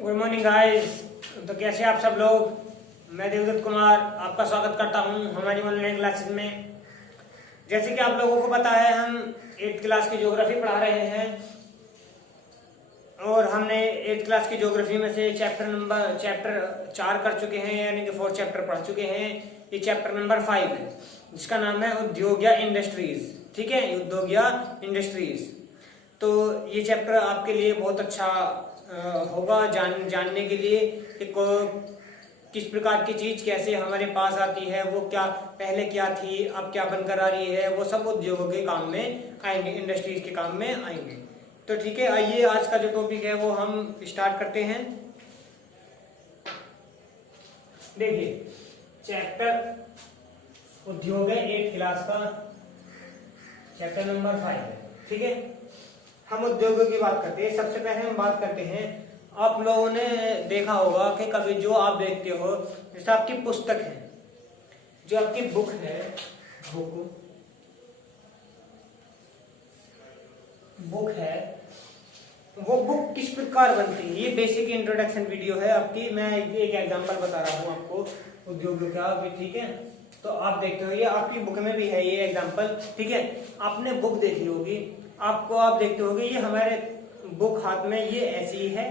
Good morning guys. तो कैसे आप सब लोग। मैं देवदत्त कुमार आपका स्वागत करता हूं हमारी ऑनलाइन क्लासेस में। जैसे कि आप लोगों को पता है हम 8th क्लास की ज्योग्राफी पढ़ा रहे हैं और हमने 8th क्लास की ज्योग्राफी में से चैप्टर 4 कर चुके हैं, यानी कि 4 चैप्टर पढ़ चुके हैं। ये चैप्टर नंबर 5 है जिसका नाम है उद्योग या इंडस्ट्रीज। ठीक है, उद्योग या इंडस्ट्रीज। तो ये चैप्टर आपके लिए बहुत अच्छा होगा जानने के लिए कि किस प्रकार की चीज कैसे हमारे पास आती है, वो क्या पहले क्या थी अब क्या बनकर आ रही है, वो सब उद्योगों के काम में आएंगे, इंडस्ट्रीज के काम में आएंगे। तो ठीक है, आइए आज का जो टॉपिक है वो हम स्टार्ट करते हैं। देखिए चैप्टर उद्योग है 8th क्लास का, चैप्टर नंबर 5 है। ठीक है, हम उद्योगों की बात करते हैं। सबसे पहले हम बात करते हैं, आप लोगों ने देखा होगा कि कभी जो आप देखते हो, जैसे आपकी पुस्तक है, जो आपकी बुक है, बुक है, वो बुक किस प्रकार बनती है। ये बेसिक इंट्रोडक्शन वीडियो है आपकी। मैं एक एग्जांपल बता रहा हूँ आपको उद्योगों का भी। ठीक है, तो आप देखते हो ये आपकी बुक में भी है ये एग्जांपल। ठीक है, आपने बुक देखी होगी, आप देखते होगे ये हमारे बुक हाथ में ये ऐसी है,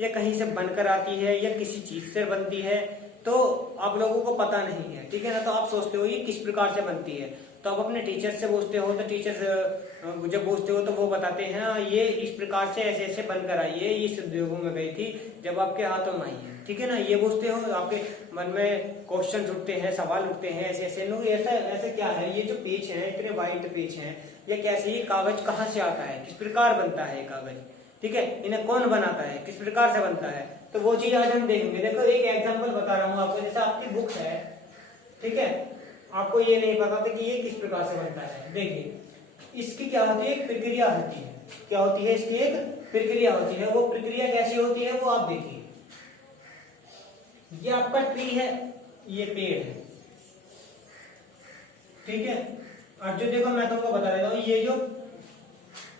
ये कहीं से बनकर आती है या किसी चीज से बनती है, तो आप लोगों को पता नहीं है। ठीक है ना, तो आप सोचते हो ये किस प्रकार से बनती है, तो आप अपने टीचर से पूछते हो, तो टीचर जब पूछते हो तो वो बताते हैं ये इस प्रकार से ऐसे ऐसे बनकर आई है, इस उद्योगों में गई थी जब आपके हाथों में आई है। ठीक है ना, ये पूछते हो, आपके मन में क्वेश्चन उठते हैं, सवाल उठते हैं, ऐसे ऐसे लोग ऐसा ऐसे क्या है, ये जो पेज है इतने वाइट पेज हैं, ये कैसे, ये कागज कहाँ से आता है, किस प्रकार बनता है कागज। ठीक है, इन्हें कौन बनाता है, किस प्रकार से बनता है, तो वो चीज आज हम देखेंगे। देखो एक एग्जांपल बता रहा हूँ आपको, जैसे आपकी बुक है, ठीक है, आपको ये नहीं पता था कि ये किस प्रकार से बनता है। देखिए इसकी क्या होती है, एक प्रक्रिया होती है। क्या होती है, इसकी एक प्रक्रिया होती है। वो प्रक्रिया कैसी होती है वो आप देखिए। ये आपका ट्री है, ये पेड़ है, ठीक है। और जो देखो मैं तुमको बता देता हूँ, ये जो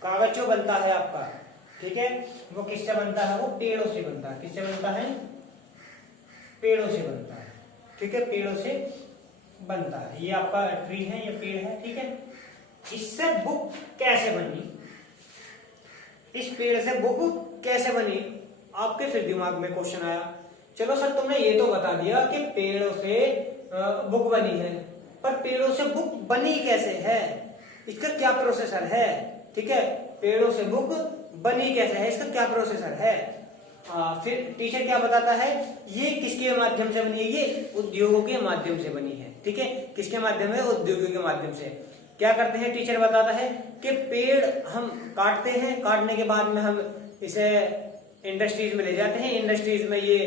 कागज जो बनता है आपका, ठीक है, वो किससे बनता है, वो पेड़ों से बनता है। किससे बनता है, पेड़ों से बनता है। ठीक है, पेड़ों से बनता है। ये आपका ट्री है, ये पेड़ है, ठीक है। इससे बुक कैसे बनी, इस पेड़ से बुक कैसे बनी, आपके फिर दिमाग में क्वेश्चन आया। चलो सर तुमने ये तो बता दिया कि पेड़ों से बुक बनी है, पर पेड़ों से बुक बनी कैसे है, इसका क्या प्रोसेसर है। ठीक है, पेड़ों से बुक बनी कैसे है, इसका क्या प्रोसेसर है। फिर टीचर क्या बताता है, ये किसके माध्यम से बनी है, ये उद्योगों के माध्यम से बनी है। ठीक है, किसके माध्यम से, उद्योगों के माध्यम से। क्या करते हैं, टीचर बताता है कि पेड़ हम काटते हैं, काटने के बाद में हम इसे इंडस्ट्रीज में ले जाते हैं, इंडस्ट्रीज में ये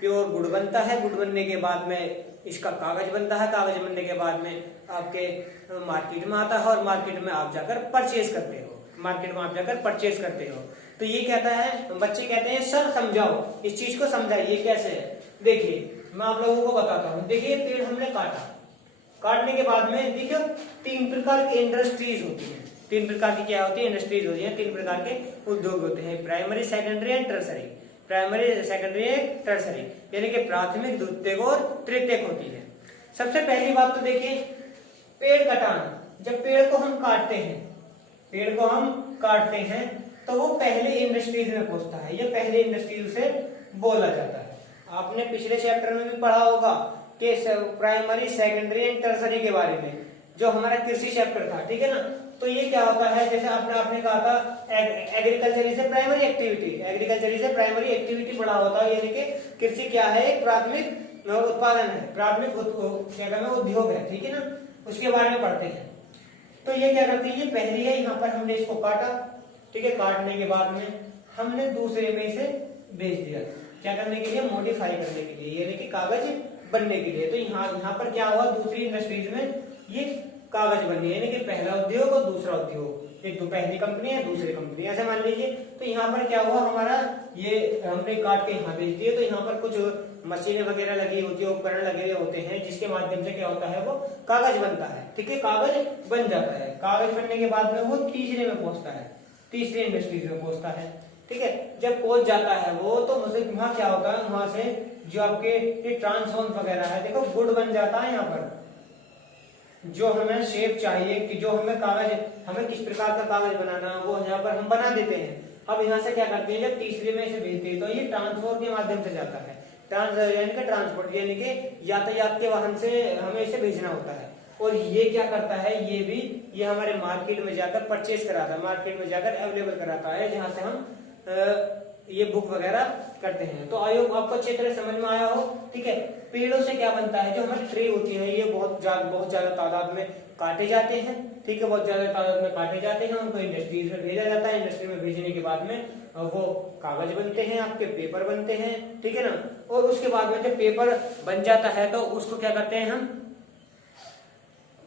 प्योर गुड़ बनता है, गुड़ बनने के बाद में इसका कागज बनता है, कागज बनने के बाद में आपके मार्केट में आता है और मार्केट में आप जाकर परचेज करते हो, मार्केट में आप जाकर परचेज करते हो। तो ये कहता है, बच्चे कहते हैं सर समझाओ, इस चीज को समझाइए कैसे है। देखिए मैं आप लोगों को बताता हूँ। देखिए पेड़ हमने काटा, काटने के बाद में देखियो 3 प्रकार की इंडस्ट्रीज होती है। 3 प्रकार की क्या होती है, इंडस्ट्रीज होती है। 3 प्रकार के उद्योग होते हैं, primary, secondary and tertiary. Primary, secondary and tertiary, यानी कि प्राथमिक, द्वितीयक और तृतीयक होती है। सबसे पहली बात तो देखिए पेड़ कटाना। जब पेड़ को हम काटते हैं, पेड़ को हम काटते हैं तो वो पहले इंडस्ट्रीज में पहुंचता है, ये पहले इंडस्ट्रीज से बोला जाता है। आपने पिछले चैप्टर में भी पढ़ा होगा कि प्राइमरी, सेकेंडरी एंड टर्सरी के बारे में, जो हमारा कृषि चैप्टर था। ठीक है ना, तो ये क्या होता है, जैसे आपने कहा था agriculture is a primary activity, agriculture is a primary activity पढ़ा होता है, यानी कि कृषि क्या है, एक प्राथमिक उत्पादन है, प्राथमिक क्या कहना उद्योग है। ठीक है ना, उसके बारे में पढ़ते हैं। तो ये क्या करती है, ये पहली है, यहाँ पर हमने इसको काटा, ठीक है, काटने के बाद में हमने दूसरे में इसे भेज दिया, क्या करने के लिए, मॉडिफाई करने के लिए, यानी कि कागज बनने के लिए। तो यहाँ पर क्या हुआ, दूसरी इंडस्ट्रीज में ये कागज बनी, यानी कि पहला उद्योग और दूसरा उद्योग, एक तो पहली कंपनी है दूसरी कंपनी, ऐसे मान लीजिए। तो यहाँ पर क्या हुआ, हमारा ये हमने काट के यहाँ भेज दिए, तो यहाँ पर कुछ मशीनें वगैरह लगी होती है, उपकरण लगे हुए होते हैं, जिसके माध्यम से क्या होता है, वो कागज बनता है। ठीक है, कागज बन जाता है। कागज बनने के बाद में वो तीसरे में पहुंचता है, तीसरी इंडस्ट्रीज में पहुंचता है। ठीक है। जब पहुंच जाता है वो, तो वहां क्या होता है, वहां से जो आपके ये ट्रांसफॉर्म वगैरह है, देखो गुड बन जाता है। यहाँ पर जो हमें शेप चाहिए, कि जो हमें कागज, हमें किस प्रकार का कागज बनाना है, वो यहाँ पर हम बना देते हैं। अब यहाँ से क्या करते हैं, जब तीसरे में इसे भेजते हैं तो ये ट्रांसपोर्ट के माध्यम से जाता है। ट्रांसपोर्ट यानी कि यातायात के वाहन से हमें इसे भेजना होता है। और ये क्या करता है, ये हमारे मार्केट में जाकर परचेज कराता है, मार्केट में जाकर अवेलेबल कराता है, जहाँ से हम ये बुक वगैरह करते हैं। तो आई होप आपको अच्छी तरह समझ में आया हो। ठीक है। पेड़ों से क्या बनता है, जो हमारी ट्री होती है, ये बहुत ज्यादा तादाद में काटे जाते हैं। ठीक है, बहुत ज्यादा तादाद में काटे जाते हैं, उनको इंडस्ट्रीज में भेजा जाता है। इंडस्ट्री में भेजने के बाद में वो कागज बनते हैं, आपके पेपर बनते हैं। ठीक है ना। और उसके बाद में जब पेपर बन जाता है तो उसको क्या करते हैं, हम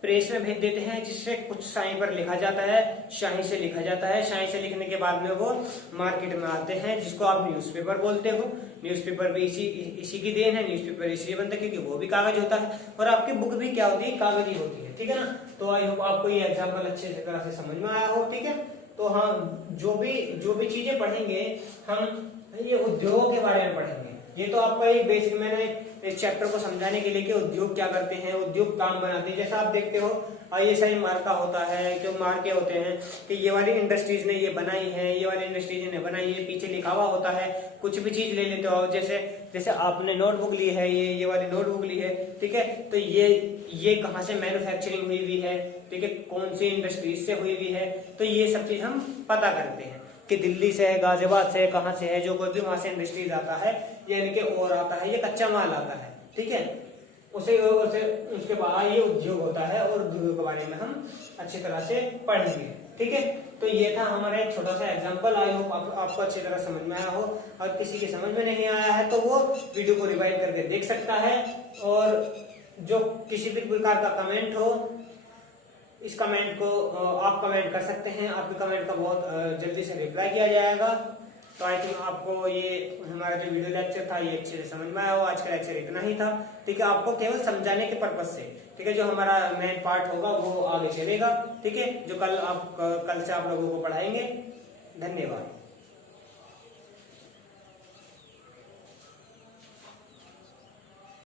प्रेस में भेज देते हैं, जिससे कुछ स्याही पर लिखा जाता है, स्याही से लिखा जाता है। स्याही से लिखने के बाद में वो मार्केट में आते हैं, जिसको आप न्यूज़पेपर बोलते हो। न्यूज़पेपर भी इसी की देन है। न्यूज़पेपर इसलिए बनता है क्योंकि वो भी कागज होता है, और आपकी बुक भी क्या होती है, कागज ही होती है। ठीक है ना। तो आई होप आपको ये एग्जाम्पल अच्छे से तरह से समझ में आया हो। ठीक है। तो हम जो भी चीजें पढ़ेंगे, हम ये उद्योगों के बारे में पढ़ेंगे। ये तो आपका एक बेसिक, मैंने इस चैप्टर को समझाने के लिए कि उद्योग क्या करते हैं, उद्योग काम बनाते हैं। जैसा आप देखते हो ISI मार्का होता है, जो मार्के होते हैं कि ये वाली इंडस्ट्रीज ने ये बनाई है, ये वाली इंडस्ट्रीज ने बनाई है, पीछे लिखा हुआ होता है। कुछ भी चीज ले लेते हो, जैसे आपने नोटबुक ली है, ये वाली नोटबुक ली है। ठीक है। तो ये कहाँ से मैन्युफैक्चरिंग हुई हुई है, ठीक है, कौन सी इंडस्ट्रीज से हुई हुई है, तो ये सब चीज हम पता करते हैं कि दिल्ली से है, गाजियाबाद से है, कहाँ से है, जो कोई भी वहां से इंडस्ट्रीज आता है, यानी कि और आता है, ये कच्चा माल आता है। ठीक है। उसके बाद ये उद्योग होता है, और उद्योग के बारे में हम अच्छी तरह से पढ़ेंगे। ठीक है। तो ये था हमारा एक छोटा सा एग्जांपल। आई होप आपको अच्छी तरह समझ में आया हो। और किसी के समझ में नहीं आया है तो वो वीडियो को रिवाइंड करके देख सकता है। और जो किसी भी प्रकार का कमेंट हो, इस कमेंट को आप कमेंट कर सकते हैं। आपके कमेंट का बहुत जल्दी से रिप्लाई किया जाएगा। तो आई थिंक आपको ये हमारा जो वीडियो लेक्चर था ये अच्छे से समझ में आया हो। आज का लेक्चर इतना ही था। ठीक है। आपको केवल समझाने के पर्पज से, ठीक है, जो हमारा मेन पार्ट होगा वो आगे चलेगा। ठीक है। जो कल से आप लोगों को पढ़ाएंगे। धन्यवाद।